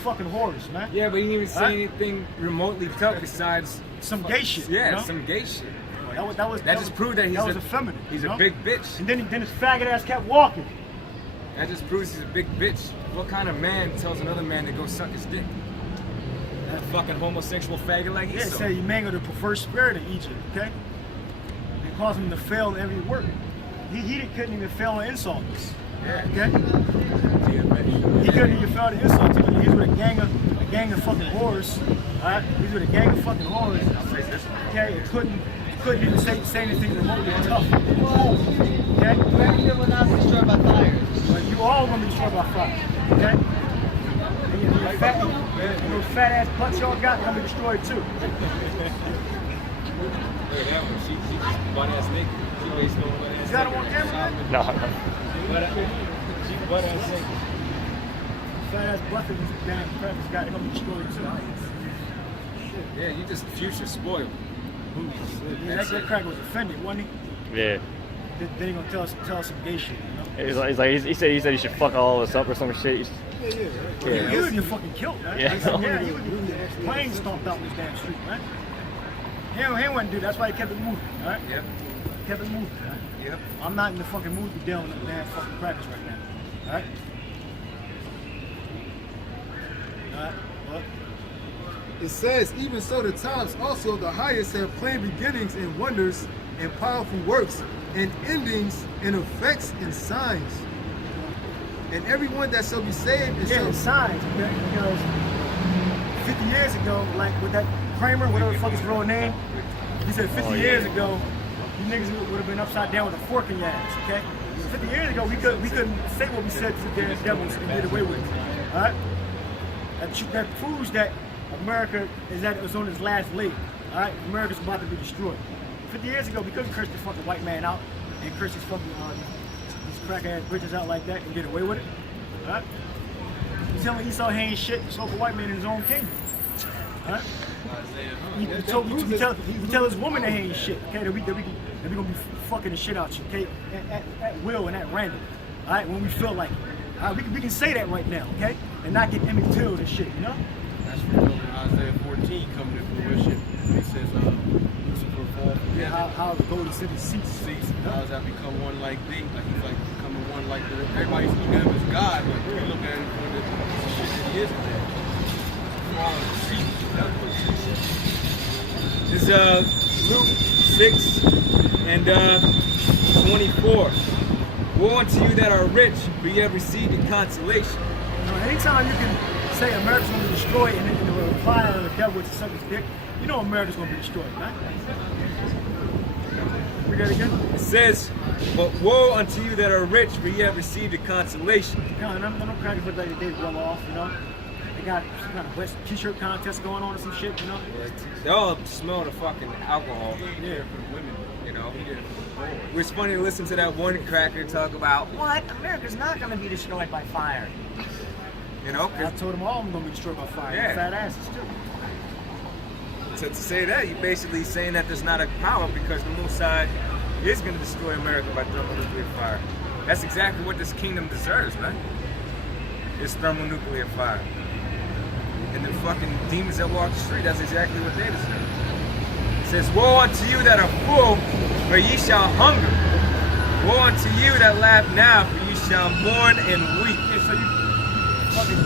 fucking whores, man. Yeah, but he didn't even say anything remotely tough besides some gay shit. Yeah, you know? some gay shit. That just proved that he's effeminate. He's a big bitch. And then his faggot ass kept walking. That just proves he's a big bitch. What kind of man tells another man to go suck his dick? That fucking homosexual faggot like he said he mangled the perverse spirit of Egypt, okay? It caused him to fail in every work. He couldn't even fail in insults. Yeah. Okay? He couldn't even fail to insult. He was with a gang of fucking whores. Alright? He was with a gang of fucking whores. Okay? He couldn't even say anything remotely tough. Okay? You will not be destroyed by fire. But you all gonna be destroyed by fire. Okay? And those fat ass butts y'all got gonna be destroyed too. Look at that one. She butt ass naked. She wasting on butt ass. Is that on camera? No. She butt ass naked. Fat ass butt that this damn crap has got gonna be destroyed too. Yeah, you just future spoiled. Yeah, that crack was offended, wasn't he? Yeah. Then he gonna tell us some gay shit, you know? He said he should fuck all of us up or some shit. Yeah, he was getting fucking killed, man. Yeah. He was getting planes stomped out in this damn street, man. He wouldn't do that. That's why he kept it moving, all right? Yep. Kept it moving, all right? Yep. I'm not in the fucking mood to be dealing with them damn fucking crackers right now, all right? All right, what? It says, even so the times also the highest have plain beginnings and wonders and powerful works and endings and effects and signs. And everyone that shall be saved and and signs, okay? Because 50 years ago, like with that Kramer, whatever the fuck his real name, he said 50 years ago, you niggas would have been upside down with a fork in your ass, okay? 50 years ago, we couldn't say what we said to the damn devils and get away with it, all right? That proves that America is on its last leg, all right? America's about to be destroyed. 50 years ago, we couldn't curse the fucking white man out and curse these fucking these crack-ass bitches out like that and get away with it, all right? You tell me Esau ain't shit, so the white man in his own kingdom, all right? We tell his woman that he ain't shit, okay? That we gonna be fucking the shit out you, okay? At will and at random, all right? When we feel like it, all right? We can say that right now, okay? And not get Emmett Till and shit, you know? That's from Isaiah 14 coming to fruition. It says, Lucifer fall from heaven. How the golden city ceases. How does that become one like thee? Like he's like becoming one like the everybody's looking at him as God, but we look at him for the shit that he is today. This is Luke 6 and 24. Woe unto you that are rich, for you have received the consolation. You know, anytime you can say America's going to be destroyed and the reply of the devil to suck his dick, you know America's going to be destroyed, right? Read that again. It says, but woe unto you that are rich, for you have received the consolation. You know, and them crackers look like they well off, you know? They got some kind of West t-shirt contest going on or some shit, you know? They all smell the fucking alcohol. Yeah, for the women, you know? It was funny to listen to that one cracker talk about, what? America's not going to be destroyed by fire. You know? I told them all I'm going to be destroyed by fire. Yeah. Fat asses, too. To say that, you're basically saying that there's not a power because the Mossad is going to destroy America by thermonuclear fire. That's exactly what this kingdom deserves, man. It's thermonuclear fire. And the fucking demons that walk the street, that's exactly what they deserve. It says, woe unto you that are full, for ye shall hunger. Woe unto you that laugh now, for you shall mourn and weep. Yeah, so you fucking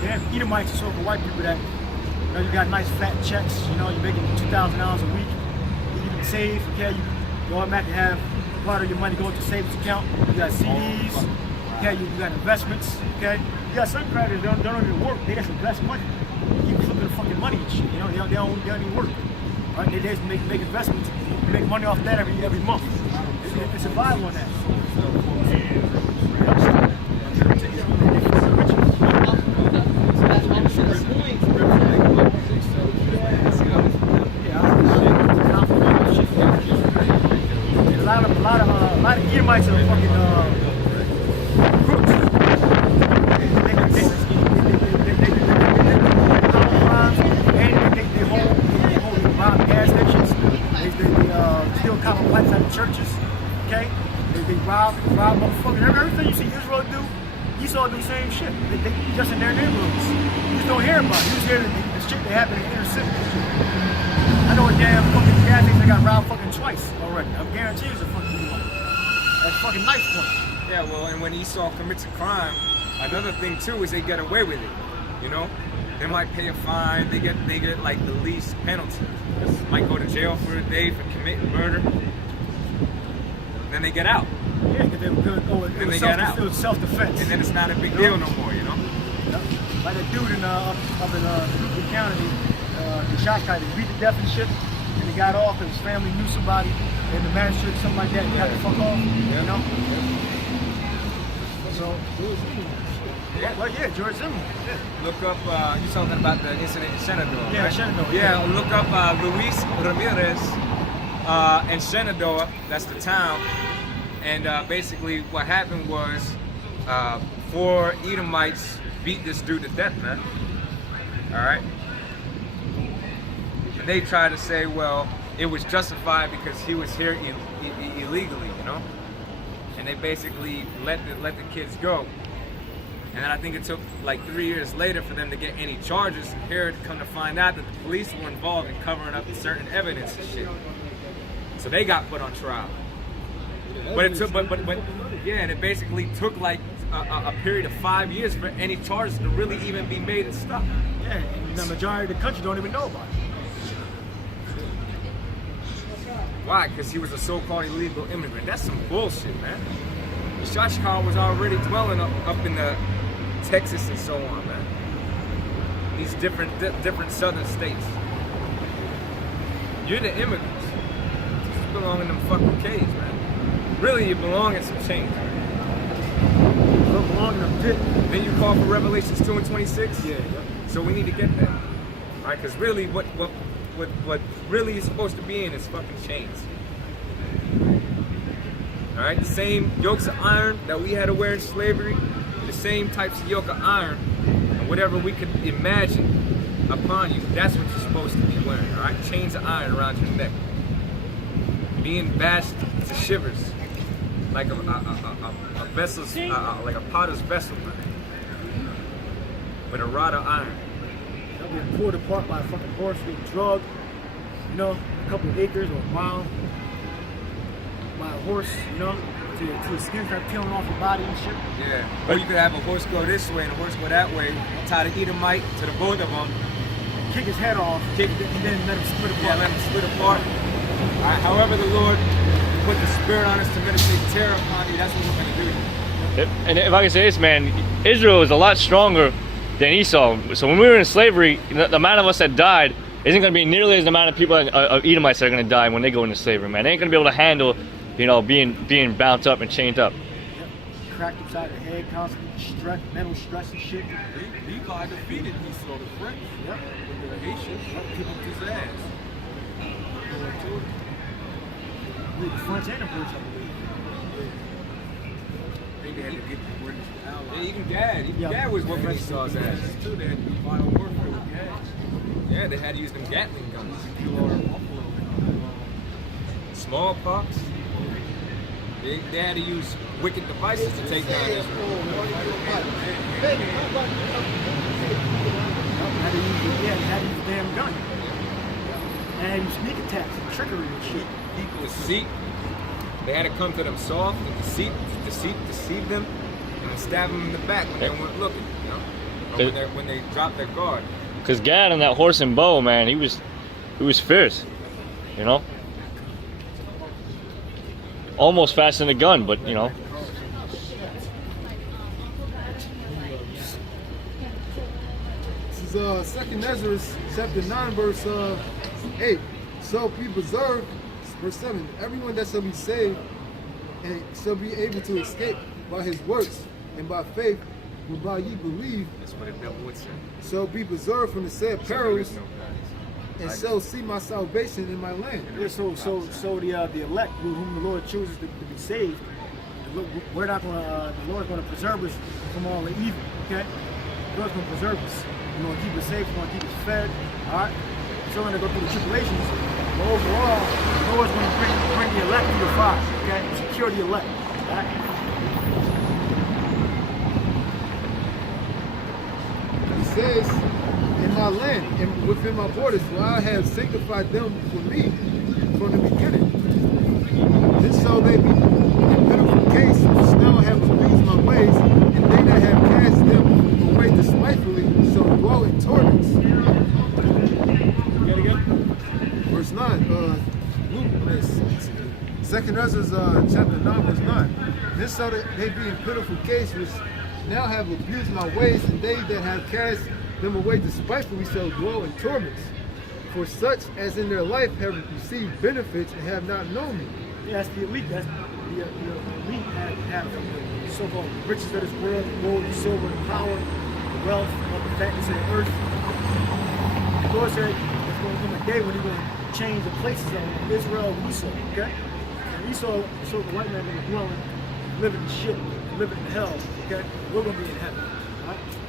damn Edomites and so for white people that, you know, you got nice fat checks, you know, you're making $2,000 a week, you can save, okay, you automatically have part of your money go into savings account, you got CDs, okay, you got investments, okay, you got some creditors that don't even work, they just invest money, keep flipping the fucking money and shit, you know, they don't even work, right, they just make investments, you make money off that every month, they survive on that. A lot of Edomites are fucking crooks. They rob gas stations. They steal copper pipes out of churches. Okay, they rob don't hear about it. You just hear the shit that happened in the inner city. I know a damn fucking gas station that got robbed fucking twice already. I guarantee it's a fucking new one. That's fucking knife point. Yeah, well, and when Esau commits a crime, another thing too is they get away with it. You know, they might pay a fine. They get like the least penalty. Might go to jail for a day for committing murder. Then they get out. Yeah, because they were good. Then they get out. It was self-defense. And then it's not a big deal no more. You know. Yep. Like that dude in up in Newton County, the shot guy, they beat to death and shit, and he got off, and his family knew somebody, and the magistrate, something like that, he got the fuck off, you know? So, yeah, well, yeah, George Zimmerman. Yeah. Look up, you're talking about the incident in Shenandoah, Yeah, right? Shenandoah. Yeah, look up Luis Ramirez in Shenandoah, that's the town, and basically what happened was 4 Edomites beat this dude to death, man. All right? And they try to say, well, it was justified because he was here illegally, you know? And they basically let the kids go. And then I think it took like 3 years later for them to get any charges. Here to come to find out that the police were involved in covering up certain evidence and shit. So they got put on trial. But it took, but yeah, and it basically took like a period of 5 years for any charges to really even be made and stuff. Yeah, and the majority of the country don't even know about it. Why? Because he was a so-called illegal immigrant. That's some bullshit, man. Shashkar was already dwelling up in the Texas and so on, man. These different southern states. You're the immigrants. You belong in them fucking caves, man. Really, you belong in some change. You don't belong in a pit. Then you call for Revelations 2 and 26? Yeah. So we need to get that. All right, because really what really is supposed to be in is fucking chains. All right, the same yokes of iron that we had to wear in slavery, the same types of yoke of iron, and whatever we could imagine upon you, that's what you're supposed to be wearing. All right, chains of iron around your neck, being bashed to shivers, like a vessel's, like a potter's vessel, man, with a rod of iron. They'll be pulled apart by a fucking horse, get drugged, you know, a couple of acres or a mile by a horse, you know, to your skin start peeling off your body and shit. Yeah. Or you could have a horse go this way and a horse go that way, tie the Edomite to the both of them, Kick his head off, and then let him split apart. yeah, let them split apart. All right, however the Lord put the spirit on us to meditate terror upon you, that's what we're going to do. And if I can say this, man, Israel is a lot stronger than Esau. So when we were in slavery, the amount of us that died isn't going to be nearly as the amount of people of Edomites that are going to die when they go into slavery, man. They ain't going to be able to handle, you know, being bound up and chained up. Yep. Cracked upside the head, constant stress, mental stress and shit. Levi defeated Esau, the French. Yep. The Haitians kicked his ass. The French and the British, I believe. I think they had to get the British allies. Yeah, even Gad was whooping Esau's ass. Too, they had to do violent warfare with gas. Yeah, they had to use them Gatling guns. Kill our buffalo. Smallpox. They had to use wicked devices to take down Israel. They had to use the damn gun. And they had to use sneak attacks and trickery and shit. Deceit. They had to come to them soft and deceive them, and then stab them in the back when they weren't looking, you know, or when they dropped their guard. Cause Gad on that horse and bow, man, he was fierce, you know. Almost faster than a gun, but you know. This is 2nd Ezra, chapter 9, verse 8. So be preserved, verse 7. Everyone that shall be saved and shall be able to escape by his works and by faith, whereby ye believe, That's what it would say. shall be preserved from the said So there perils, is no God. and shall see my salvation in my land. Yeah, so the elect, whom the Lord chooses to be saved, we're not gonna. The Lord's gonna preserve us from all the evil. Okay, the Lord's gonna preserve us. He's gonna keep us safe. He's gonna keep us fed. All right. So we're gonna go through the tribulations, but overall, the Lord's gonna bring the elect through the fire. Okay, secure the elect. All right. He says, my land and within my borders, for I have sanctified them for me from the beginning. And so they be in pitiful case, still have abused my ways, and they that have cast them away despitefully shall dwell in torments. Verse 9, Second Ezra chapter 9, verse 9. This so that they be in pitiful case, which now have abused my ways, and they that have cast them away despitefully shall dwell in torments. For such as in their life have received benefits and have not known me. Yeah, that's the elite. That's the elite have from the so-called riches of this world, the gold, the silver, the power, the wealth, of the fatness of the earth. The Lord said there's going to come a day when He's going to change the places of Israel and Esau. Okay, and Esau, so the white man, going to dwell in, live in shit, live in hell. Okay, we're going to be in heaven. All right.